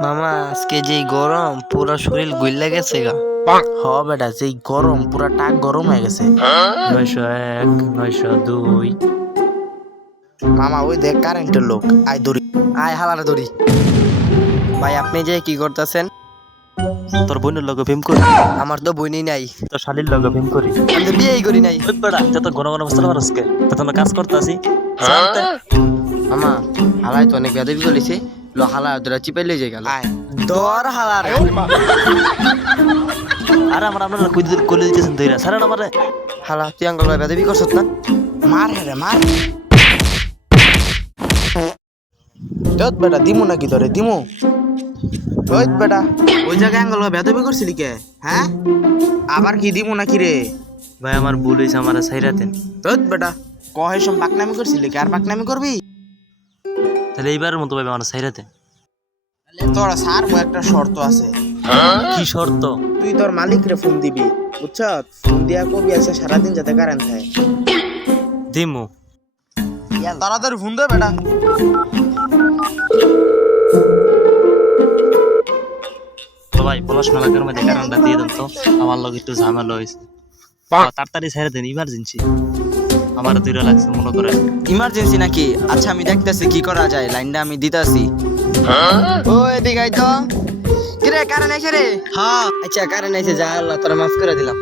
মামা আজকে যে গরম পুরো শরীর গেছে গা। হ বেটা যেই গরম পুরা টাক গরম হয়ে গেছে। নয়শো এক নয়শো দুই। মামা ওই দেখ কারেন্টের লোক। আই দড়ি। আয় হালারে ভাই আপনি যে কি করতেছেন? তোর বোনের লগে প্রেম করি। আমার তো বইনি নাই। তোর শালির লগে প্রেম করি। আমি তো বিয়েই করি নাই। বেড়া যত ঘন ঘন বসতে পারস কে তো তোমরা কাজ করতে আসি মামা হালাই তো অনেক বেদবি করেছে। লো হালা চিপাই লই যাই গেল। দর হালার আর আমরা আপনারা কই দিতে কলে দিতেছেন দইরা সারা আমারে। হালা তুই আঙ্গল ভাই বেদবি করছত না? মার হে মার। যত বেটা দিমু নাকি তোরে? দিমু। ওই বেটা। ওই জায়গায় অ্যাঙ্গল বেদবি করছিলি কে? হ্যাঁ? আবার কি দিমু নাকি রে? ভাই আমার ভুল হয়েছে আমার সাইরা দেন। তোর বেটা। কহে সব পাকনামি করছিলি কে? আর পাকনামি করবি? তাহলে এইবারের মতো ভাই আমার সাইরা দেন তোর স্যার একটা শর্ত আছে। কি শর্ত? তুই তোর মালিক রে ফোন দিবি বুঝছ ফোন দিয়া কবি আছে সারাদিন যাতে কারেন্ট থাকে দিমু। তাড়াতাড়ি ফোন দে বেটা। ভাই পড়াশোনা লাগার মধ্যে কারণটা দিয়ে দেন তো। আমার লগে একটু ঝামেলা হয়েছে তাড়াতাড়ি সাইরা দেন ইমার্জেন্সি আমার দুইটা লাগছে মনে করে। ইমার্জেন্সি নাকি? আচ্ছা আমি দেখতেছি কি করা যায়? লাইনটা আমি দিতাছি। ও এদিকে আই তো। কিরে কারণ এসে রে? হ্যাঁ আচ্ছা কারণ এসে যা আল্লাহ তোরা মাফ করে দিলাম।